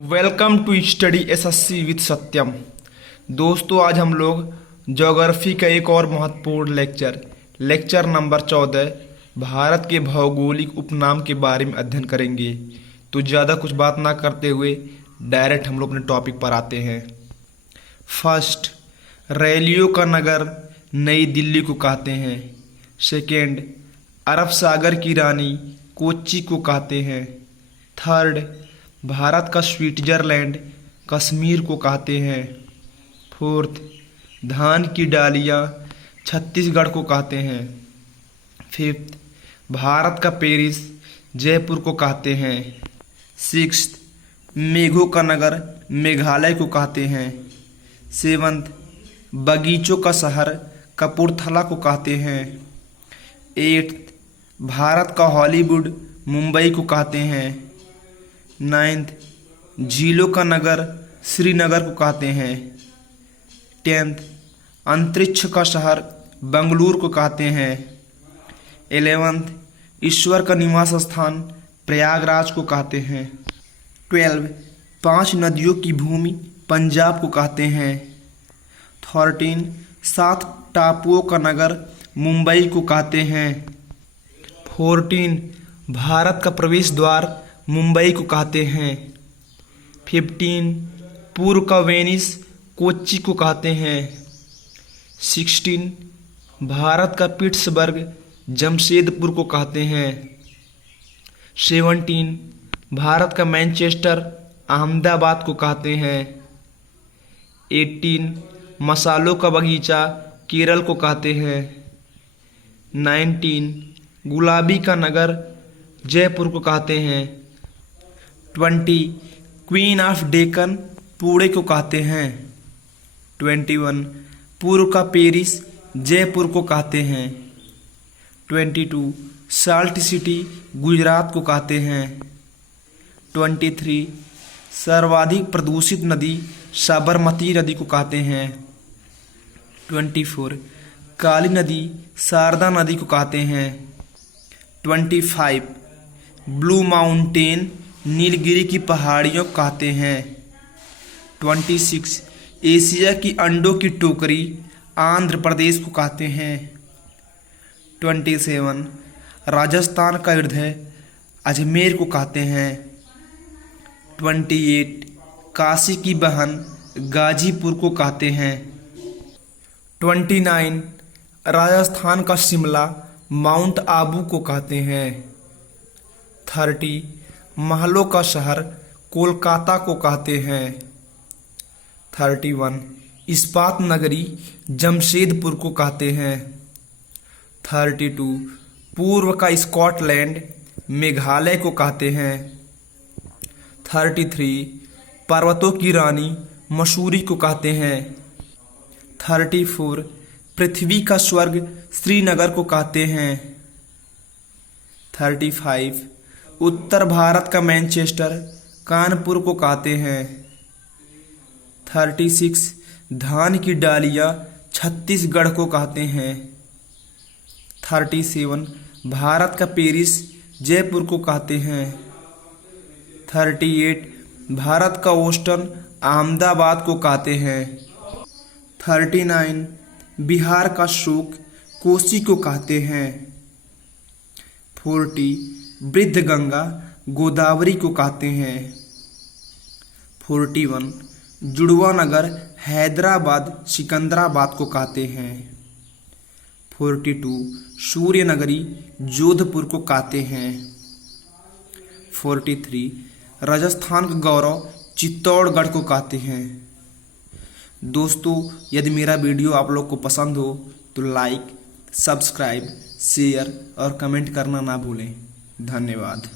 Welcome to study SSC with Satyam. दोस्तों, आज हम लोग ज्योग्राफी का एक और महत्वपूर्ण लेक्चर नंबर 14 भारत के भौगोलिक उपनाम के बारे में अध्ययन करेंगे। तो ज़्यादा कुछ बात ना करते हुए डायरेक्ट हम लोग अपने टॉपिक पर आते हैं। फर्स्ट, रैलियों का नगर नई दिल्ली को कहते हैं। सेकेंड, अरब सागर की रानी कोच्चि को कहते हैं। थर्ड, भारत का स्विट्जरलैंड कश्मीर को कहते हैं। फोर्थ, धान की डालियाँ छत्तीसगढ़ को कहते हैं। फिफ्थ, भारत का पेरिस जयपुर को कहते हैं। सिक्स्थ, मेघों का नगर मेघालय को कहते हैं। सेवंथ, बगीचों का शहर कपूरथला को कहते हैं। एट्थ, भारत का हॉलीवुड मुंबई को कहते हैं। नाइन्थ, झीलों का नगर श्रीनगर को कहते हैं। टेंथ, अंतरिक्ष का शहर बेंगलुरु को कहते हैं। 11th, ईश्वर का निवास स्थान प्रयागराज को कहते हैं। 12, 5 नदियों की भूमि पंजाब को कहते हैं। 13, 7 टापुओं का नगर मुंबई को कहते हैं। 14, भारत का प्रवेश द्वार मुंबई को कहते हैं। 15, पूर्व का वेनिस कोच्चि को कहते हैं। 16, भारत का पिट्सबर्ग जमशेदपुर को कहते हैं। 17, भारत का मैनचेस्टर अहमदाबाद को कहते हैं। 18, मसालों का बगीचा केरल को कहते हैं। 19, गुलाबी का नगर जयपुर को कहते हैं। 20, क्वीन ऑफ डेक्कन पुणे को कहते हैं। 21, पूर्व का पेरिस जयपुर को कहते हैं। 22, साल्ट सिटी गुजरात को कहते हैं। 23, सर्वाधिक प्रदूषित नदी साबरमती नदी को कहते हैं। 24, काली नदी शारदा नदी को कहते हैं। 25, ब्लू माउंटेन नीलगिरी की पहाड़ियों को कहते हैं। 26, एशिया की अंडों की टोकरी आंध्र प्रदेश को कहते हैं। 27, राजस्थान का हृदय अजमेर को कहते हैं। 28, काशी की बहन गाजीपुर को कहते हैं। 29, राजस्थान का शिमला माउंट आबू को कहते हैं। 30, महलों का शहर कोलकाता को कहते हैं। 31, इस्पात नगरी जमशेदपुर को कहते हैं। 32, पूर्व का स्कॉटलैंड मेघालय को कहते हैं। 33, पर्वतों की रानी मसूरी को कहते हैं। 34, पृथ्वी का स्वर्ग श्रीनगर को कहते हैं। 35, उत्तर भारत का मैनचेस्टर कानपुर को कहते हैं। 36, धान की डालियाँ छत्तीसगढ़ को कहते हैं। 37, भारत का पेरिस जयपुर को कहते हैं। 38, भारत का बोस्टन अहमदाबाद को कहते हैं। 39, बिहार का शोक कोसी को कहते हैं। 40, वृद्ध गंगा गोदावरी को कहते हैं। 41, जुड़वा नगर हैदराबाद सिकंदराबाद को कहते हैं। 42, सूर्य नगरी जोधपुर को कहते हैं। 43, राजस्थान का गौरव चित्तौड़गढ़ को कहते हैं। दोस्तों, यदि मेरा वीडियो आप लोग को पसंद हो तो लाइक, सब्सक्राइब, शेयर और कमेंट करना ना भूलें। धन्यवाद।